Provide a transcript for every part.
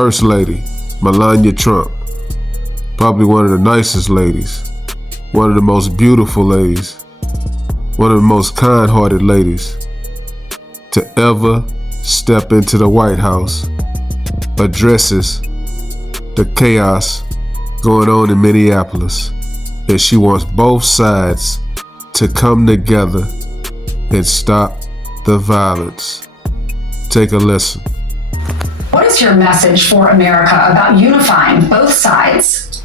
First Lady Melania Trump, probably one of the nicest ladies, one of the most beautiful ladies, one of the most kind-hearted ladies to ever step into the White House, addresses the chaos going on in Minneapolis, and she wants both sides to come together and stop the violence. Take a listen. What is your message for America about unifying both sides?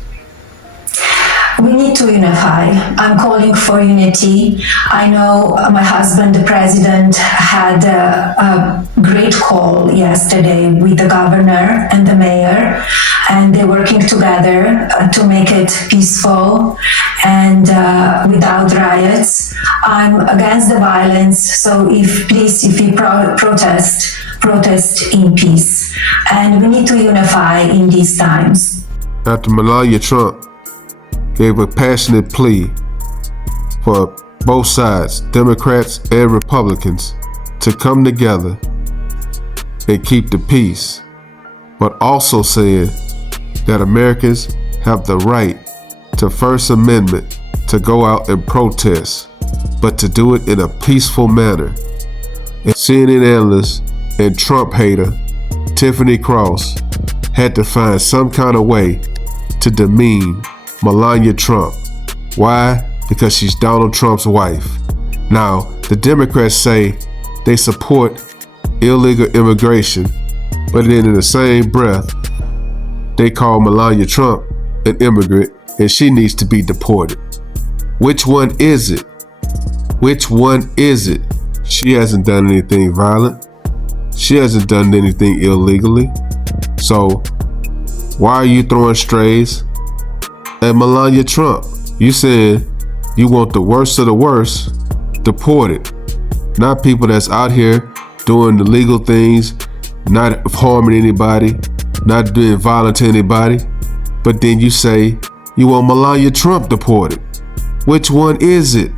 We need to unify. I'm calling for unity. I know my husband, the president, had a great call yesterday with the governor and the mayor, and they're working together to make it peaceful and without riots. I'm against the violence, so if we protest in peace. And we need to unify in these times. After Melania Trump gave a passionate plea for both sides, Democrats and Republicans, to come together and keep the peace, but also saying that Americans have the right to First Amendment to go out and protest, but to do it in a peaceful manner. And CNN analyst and Trump hater Tiffany Cross had to find some kind of way to demean Melania Trump. Why? Because she's Donald Trump's wife. Now, the Democrats say they support illegal immigration, but then in the same breath, they call Melania Trump an immigrant and she needs to be deported. Which one is it? Which one is it? She hasn't done anything violent. She hasn't done anything illegally. So why are you throwing strays at Melania Trump? You saying you want the worst of the worst deported, not people that's out here doing the legal things, not harming anybody, not doing violence to anybody, but then you say you want Melania Trump deported. Which one is it?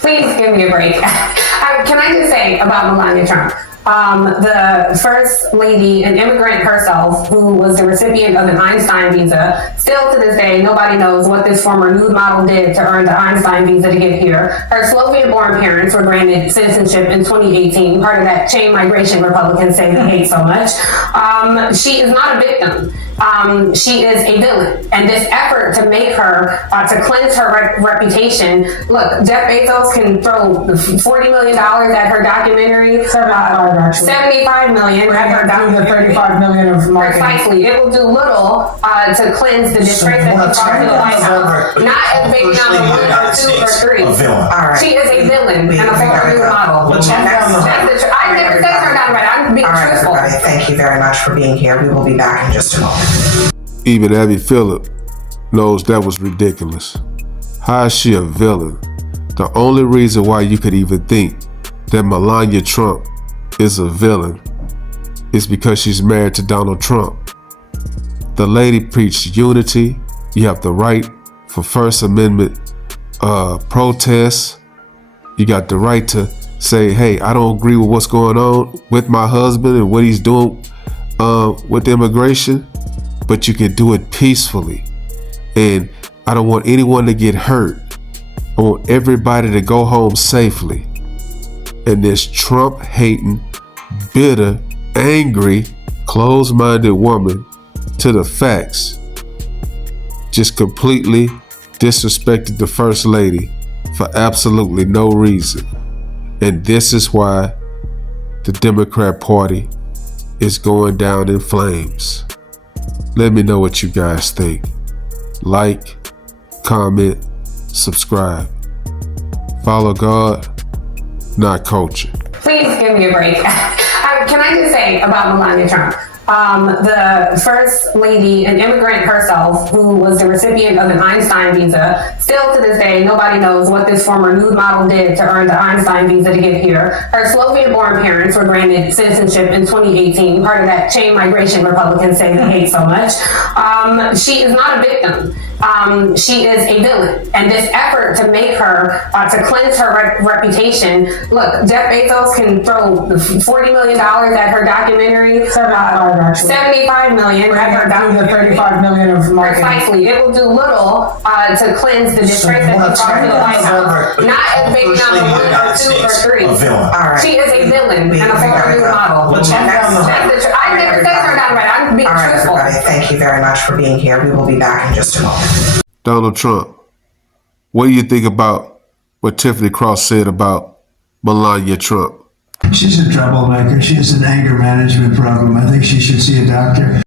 Please give me a break. Can I just say about Melania Trump? The First Lady, an immigrant herself, who was the recipient of an Einstein visa. Still to this day, nobody knows what this former nude model did to earn the Einstein visa to get here. Her Slovenian-born parents were granted citizenship in 2018, part of that chain migration Republicans say they hate so much. She is not a victim. She is a villain. And this effort to make her, to cleanse her reputation, look, Jeff Bezos can throw $40 million at her documentary, 75 million at her documentary. 35 million of marketing. Precisely. It will do little to cleanse the disgrace that she brought to the White House. Not as big number 1 or 2 or 3. Right. She is a villain and a former new model. I never said her not right. I'm being truthful. Everybody, thank you very much for being here. We will be back in just a moment. Even Abby Phillip knows that was ridiculous. How is she a villain? The only reason why you could even think that Melania Trump is a villain is because she's married to Donald Trump. The lady preached unity. You have the right for First Amendment protests. You got the right to say, hey, I don't agree with what's going on with my husband and what he's doing with immigration, but you can do it peacefully. And I don't want anyone to get hurt. I want everybody to go home safely. And this Trump-hating, bitter, angry, closed-minded woman to the facts just completely disrespected the First Lady for absolutely no reason. And this is why the Democrat Party is going down in flames. Let me know what you guys think. Like, comment, subscribe. Follow God, not culture. Please give me a break. Can I just say about Melania Trump? The First Lady, an immigrant herself, who was the recipient of an Einstein visa. Still to this day, nobody knows what this former nude model did to earn the Einstein visa to get here. Her Slovenian-born parents were granted citizenship in 2018, part of that chain migration Republicans say they hate so much. She is not a victim. She is a villain. And this effort to make her, to cleanse her reputation. Look, Jeff Bezos can throw $40 million at her documentary. 75 million at her documentary. 35 million of marketing. Precisely. It will do little to cleanse the disgrace that she brought to the White House. Not as big number 1 or 2 or 3. All right. She is a villain and a former new model. I never said her not right. I'm being All right, truthful. everybody. Thank you very much for being here. We will be back in just a moment. Donald Trump, what do you think about what Tiffany Cross said about Melania Trump? She's a troublemaker. She has an anger management problem. I think she should see a doctor.